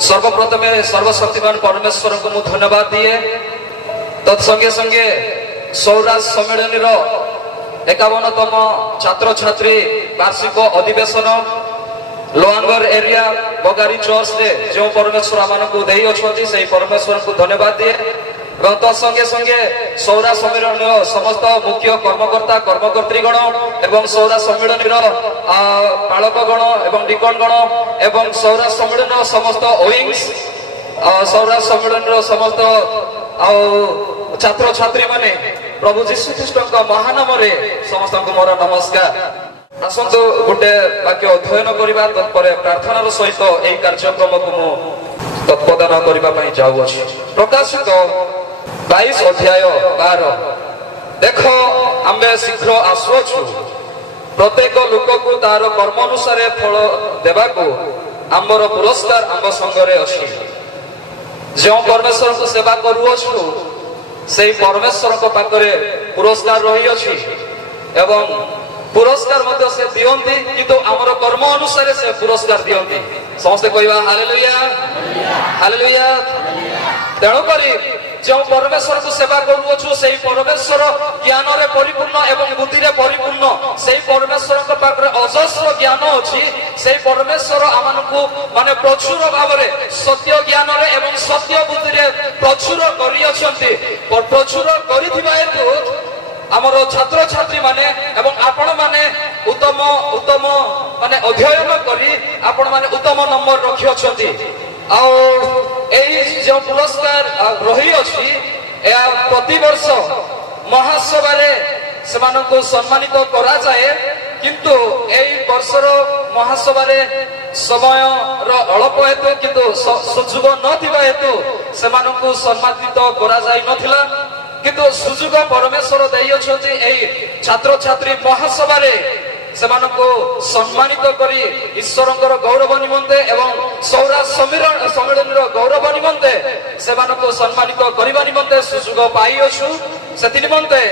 सर्वप्रथमे सर्वशक्तिमान परमेश्वर को मु धन्यवाद दिए। तत्संगे संगे सौराज सम्मेलन 51तम छात्र छात्री वार्षिक अधिवेशन लोहांगर एरिया बगारी चर्च रे जो परमेश्वर आमको दे अच्छी से परमेश्वर को धन्यवाद दिए। तत्संगे संगे सौरा सम्मेलन समस्त मुख्य कर्मकर्ता कर्मकर्तीगण एवं सौरा सम्मेलन पालकगण एवं डिकनगण एवं सौरा सम्मेलन समस्त ओइंग्स सौरा सम्मेलन समस्त छात्र छात्री माने प्रभु जीशु ख्रीष्ट महानाम समस्त मोर नमस्कार। आसतु गोटे वाक्य अध्ययन करवा तत्पर प्रार्थनार सहित यही कार्यक्रम को मु तत्प्रदान करने जाऊँगी। प्रकाशित 22 अध्याय 12 देख आम्बे शीघ्र आसुछु प्रत्येक लोक को तार कर्म अनुसार फल देवाको आम्बर पुरस्कार आम संगरे अछि। जो परमेश्वर को सेवा करूछु से परमेश्वर को पाखरे पुरस्कार रही अछि एवं पुरस्कार मध्य से दियंती किंतु आमर कर्म अनुसार से पुरस्कार दियंती। समस्ते कहवा हालेलुया हालेलुया। तेणु करी जो परमेश्वर को सेवा करूछु से परमेश्वर ज्ञान रे परिपूर्ण एवं बुद्धि रे परिपूर्ण से परमेश्वर के पाखरे अजस्र ज्ञान अछि। से परमेश्वर आमनकु माने प्रचुर भाव रे सत्य ज्ञान रे एवं सत्य बुद्धि रे प्रचुर करि अछंती। प्रचुर करिथिबा हेतु आमर छात्र छात्री माने एवं आपण माने उत्तम उत्तम माने अध्ययन करी आपण माने उत्तम नंबर रखि अछंती। जो पुरस्कार रही अछि प्रति वर्ष महासभा से सम्मानित करा जाए किंतु एई वर्षर महासभा समय अल्प हेतु किंतु सुযোগ नथिबा हेतु से सम्मानित करा जाई नथिला किंतु सुযোগ परमेश्वर देई अछंती एई छात्र छात्री महासभा सम्मानित करी ईश्वरंकर गौरव निमंते एवं सौरा सम्मेलन गौरव निमंते सेमानको सम्मानित करिबा निमंते सुযোগ पाई अछु। सेति निमंते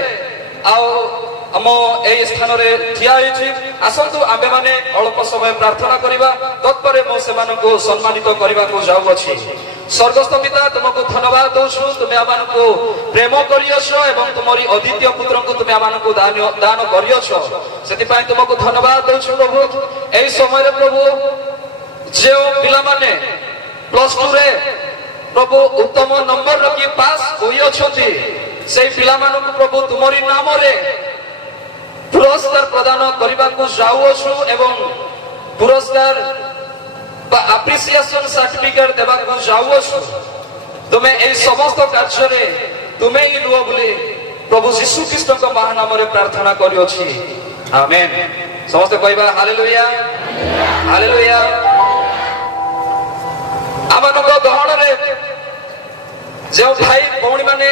आम ए स्थान रे ठिया होइछि। आसंतु आमे माने अल्प समय प्रार्थना करिबा तत्परे मो सेमानको सम्मानित करिबा को जाउ अछि। स्वर्गस्थ पिता तुमको धन्यवाद दउछु तुमे आमानको प्रेम करियछो एवं तुमरी अद्वितीय पुत्र को तुमे आमानको दान करियछो सेति पय तुमको धन्यवाद दउछु प्रभु। एई समय प्रभु जे पिला माने +2 रे प्रभु उत्तम नंबर रखी पास होई अछंती से पिला मानको प्रभु तुमरी नाम रे पुरस्कार प्रदान करिबा को जाउ अछु एवं पुरस्कार एप्रिसिएशन सर्टिफिकेट देवा को जाऊ तुमे ए समस्त कार्य रे तुमे ही रुह बोली प्रभु यीशु ख्रीष्ट को महानाम रे प्रार्थना करियोछि आमेन। समस्त कहबा हालेलुया हालेलुया। आमानक गहन रे जो भाई भौणी माने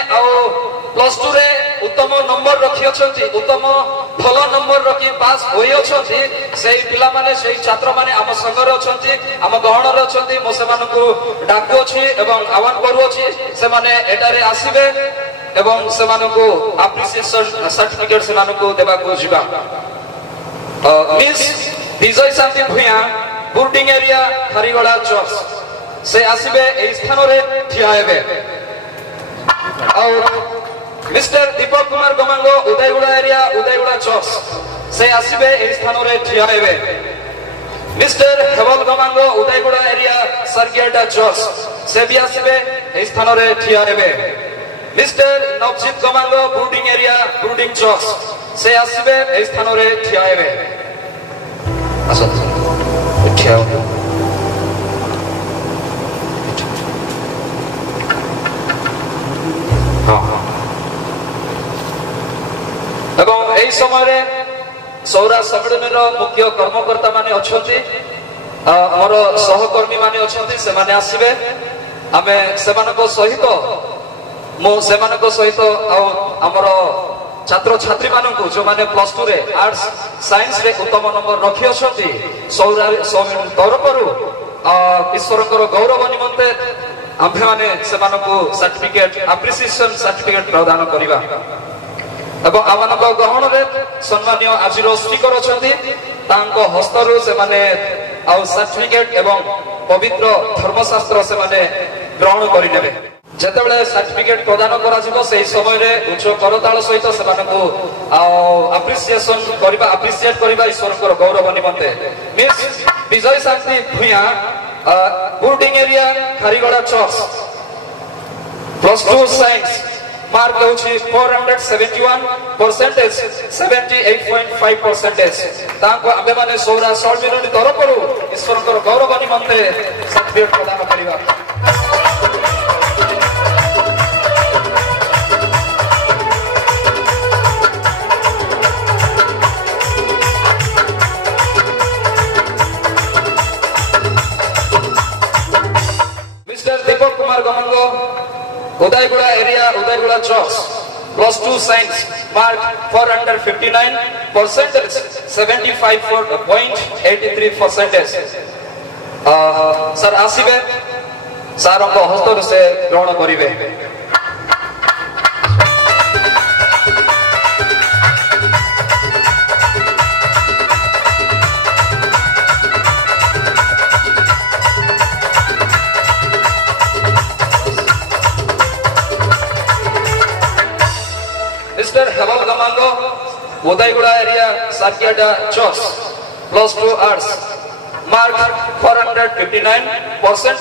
+2 रे उत्तम नंबर रखी अछंती उत्तम भल नंबर रखी पास होई अछंती से पिला माने से छात्र माने आम संगर अछंती आम गहन रे अछंती मो से मानको डाकु अछि एवं आह्वान करू अछि से माने एटारे आसीबे एवं से मानको एप्रिसिएशन सर्टिफिकेट से मानको देबा को जिबा। Miss Vijay Shanti Bhuya boarding area Harigala church से आसीबे ए स्थान रे ठिया हेबे। और mister Deepak Kumar Gamango Udayguda area Udayguda church से आसीबे ए स्थान रे ठिया हेबे। Mister Hewal Gamango Udayguda area Sargiyada church से भी आसीबे ए स्थान रे ठिया हेबे। Mister Navjeet Gamango boarding area boarding church से आसीबे ए स्थान रे ठिया हेबे। आसत ठिया एवं एई समय रे सौरा सम्मेलन मुख्य कर्मकर्ता माने अछंती हमर सहकर्मी माने अछंती से माने आसीबे आमे सेमानको सहित मो सेमानको सहित हमर छात्र छात्री माननको जो माने +2 रे आर्ट्स साइंस रे उत्तम नंबर रखि अछंती सौरा सम्मेलन तरफरु ईश्वरकर गौरव निमंते आम्भे माने सेमानको सर्टिफिकेट एप्रिसिएशन सर्टिफिकेट प्रदान करिबा एवं आमानक गहन रे सम्मान्य आजिर स्पीकर अछंती तांको हस्तरु से माने सर्टिफिकेट एवं पवित्र धर्मशास्त्र से ग्रहण करें जितेबाला सर्टिफिकेट प्रदान कर समय उच्च करताल सहित आप्रिसिएशन आप्रिसिएट करवा ईश्वर गौरव निमंते miss Vijay Shanti Bhuya boarding area Kharigada church +2 science mark होची 471% 78.5% ताको आबे माने सौरा सौमिरनी तरफरु ईश्वरकर गौरव निमंते सर्टिफिकेट प्रदान करिवा mister Deepak Kumar Gamango Udayguda area Udayguda church +2 science mark 459% 75.83% sir आसीबे सर को हस्तर से ग्रहण करिवे mister Hewal Gamango Udayguda area Sakiyada church +2 arts mark 459%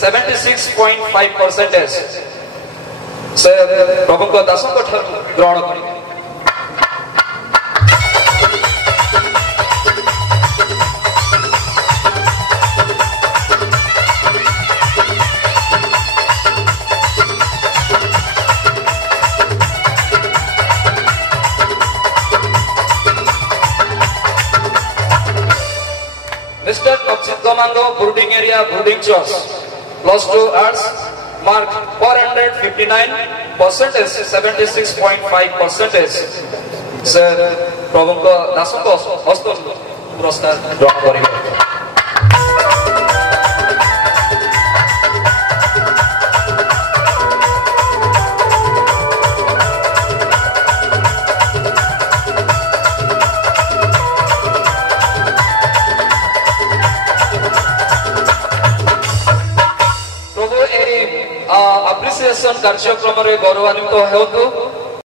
76.5% से प्रभु को दासों को ग्रहण करें mister Akshit Gamango boarding area boarding church +2 arts mark 459% 76.5% से प्रभु को दासों को हस्त पुरस्कार ग्रहण करेंगे एप्रिसिएशन कार्यक्रम गौरवान्वित हेतु